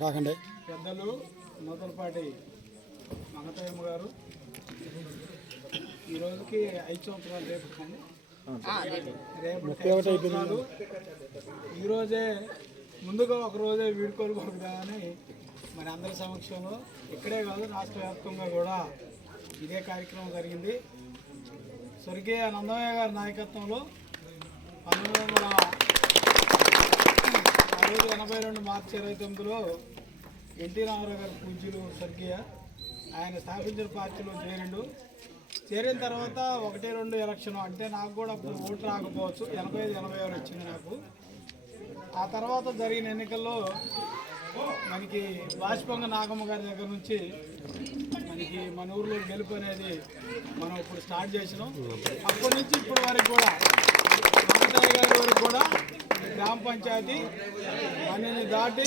కాకండి పెద్దలు నూతలపాటి మమతయ్యమ్మ గారు. ఈ రోజుకి ఐదు సంవత్సరాలు రేపు కానీ రేపు. ఐదు సంవత్సరాలు. ఈరోజే ముందుగా ఒక రోజే వీడుకోకూడదు కానీ మరి అందరి సమక్షంలో ఇక్కడే కాదు రాష్ట్ర వ్యాప్తంగా కూడా ఇదే కార్యక్రమం జరిగింది. స్వర్గీయ నందమయ్య గారి నాయకత్వంలో పంతొమ్మిది వందల ఆ రోజు ఎనభై రెండు మార్చి ఇరవై తొమ్మిదిలో ఎన్టీ రామారావు గారి పూజ్యులు స్వర్గీయ ఆయన స్థాపించిన పార్టీలో చేరిండు. చేరిన తర్వాత ఒకటి రెండు ఎలక్షన్ అంటే నాకు కూడా అప్పుడు ఓటు రాకపోవచ్చు. ఎనభై ఐదు ఎనభై ఆరు వచ్చింది నాకు. ఆ తర్వాత జరిగిన ఎన్నికల్లో మనకి బాష్పంగ నాగమ్మ గారి దగ్గర నుంచి మనకి మన ఊర్లో గెలుపు అనేది మనం ఇప్పుడు స్టార్ట్ చేసినాం. అప్పటి నుంచి ఇప్పటి వరకు కూడా మమతాయి గారి వరకు కూడా గ్రామ పంచాయతీ మనని దాటి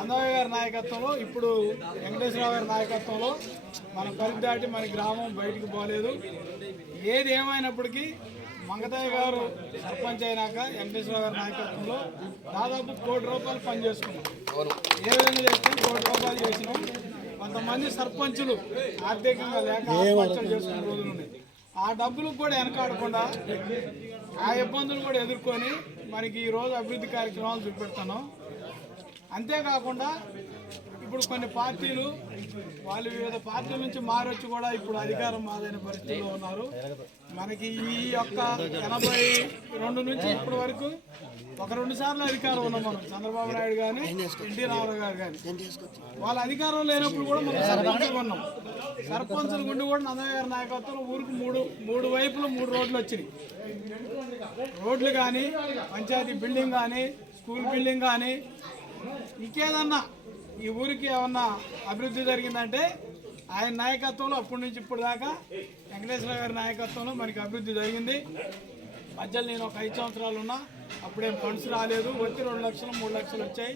అన్నయ్య గారి నాయకత్వంలో ఇప్పుడు వెంకటేశ్వరరావు గారి నాయకత్వంలో మన పరిధి దాటి మన గ్రామం బయటికి పోలేదు. ఏది ఏమైనప్పటికీ మంగతయ్య గారు సర్పంచ్ అయినాక వెంకటేశ్వరరావు గారి నాయకత్వంలో దాదాపు కోటి రూపాయలు పనిచేసుకున్నాం ఏ విధంగా చేస్తాం కోటి రూపాయలు చేసినాం. కొంతమంది సర్పంచులు ఆర్థికంగా లేక ఆత్మహత్యలు చేసుకున్న రోజులు ఉన్నాయి. ఆ డబ్బులు కూడా వెనకాడకుండా ఆ ఇబ్బందులు కూడా ఎదుర్కొని మనకి ఈ రోజు అభివృద్ధి కార్యక్రమాలు చూపెడుతున్నాం అంతేకాకుండా ఇప్పుడు కొన్ని పార్టీలు వాళ్ళు వివిధ పార్టీల నుంచి మారొచ్చి కూడా ఇప్పుడు అధికారం మాదైన పరిస్థితిలో ఉన్నారు. మనకి ఈ యొక్క ఎనభై రెండు నుంచి ఇప్పటి వరకు ఒక రెండు సార్లు అధికారం ఉన్నాం మనం. చంద్రబాబు నాయుడు కానీ ఎన్టీ రామారావు గారు కానీ వాళ్ళ అధికారం లేనప్పుడు కూడా మనం సర్పంచులు ఉన్నాం సర్పంచులు గుండి కూడా నందయ్య గారి నాయకత్వంలో ఊరికి మూడు మూడు వైపులు మూడు రోడ్లు వచ్చినాయి. రోడ్లు కానీ పంచాయతీ బిల్డింగ్ కానీ స్కూల్ బిల్డింగ్ కానీ ఇంకేదన్నా ఈ ఊరికి ఏమన్నా అభివృద్ధి జరిగిందంటే ఆయన నాయకత్వంలో అప్పటి నుంచి ఇప్పుడు దాకా వెంకటేశ్వర గారి నాయకత్వంలో మనకి అభివృద్ధి జరిగింది. మధ్యలో నేను ఒక ఐదు సంవత్సరాలు ఉన్నా అప్పుడేం ఫండ్స్ రాలేదు. వచ్చి రెండు లక్షలు మూడు లక్షలు వచ్చాయి.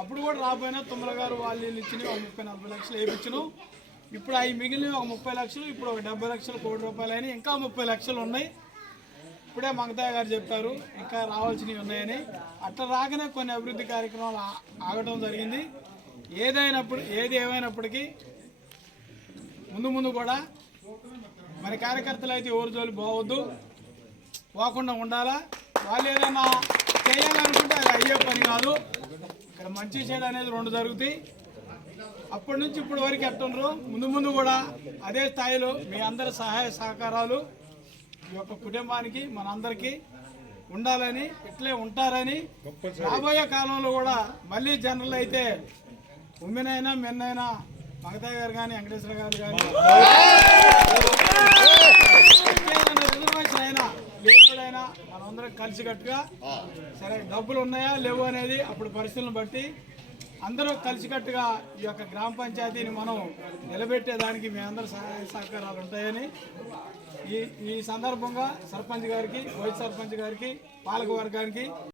అప్పుడు కూడా రాబోయినా తుమ్మల గారు వాళ్ళు వీళ్ళు ఇచ్చినవి ఒక ముప్పై నలభై లక్షలు వేయించను. ఇప్పుడు అవి మిగిలినవి ఒక ముప్పై లక్షలు ఇప్పుడు ఒక డెబ్బై లక్షలు కోటి రూపాయలు అయినాయి. ఇంకా ముప్పై లక్షలు ఉన్నాయి. ఇప్పుడే మంగతాయ గారు చెప్పారు ఇంకా రావాల్సినవి ఉన్నాయని. అట్లా రాగానే కొన్ని అభివృద్ధి కార్యక్రమాలు ఆగటం జరిగింది. ఏదైనప్పుడు ఏది ఏమైనప్పటికీ ముందు ముందు కూడా మన కార్యకర్తలు అయితే ఎవరు జోలి పోవద్దు. పోకుండా ఉండాలా? వాళ్ళు ఏదైనా చేయాలనుకుంటే అది అయ్యే పని కాదు. ఇక్కడ మంచి చెడు అనేది రెండు జరుగుతాయి. అప్పటి నుంచి ఇప్పటి వరకు ఎట్టుండ్రు? ముందు ముందు కూడా అదే స్థాయిలో మీ అందరి సహాయ సహకారాలు ఈ యొక్క కుటుంబానికి మనందరికీ ఉండాలని ఇట్లే ఉంటారని రాబోయే కాలంలో కూడా మళ్ళీ జనరల్ అయితే ఉమ్మెనైనా మెన్నైనా మగతాయి గారు కానీ వెంకటేశ్వర గారు కానీ రిజర్వేషన్ అయినా లేనివాడైనా మనందరం కలిసికట్టుగా సరే డబ్బులు ఉన్నాయా లేవు అనేది అప్పుడు పరిస్థితులను బట్టి అందరూ కలిసికట్టుగా ఈ యొక్క గ్రామ పంచాయతీని మనం నిలబెట్టేదానికి మీ అందరి సహాయ సహకారాలు ఉంటాయని ఈ ఈ సందర్భంగా సర్పంచ్ గారికి వైస్ సర్పంచ్ గారికి పాలక వర్గానికి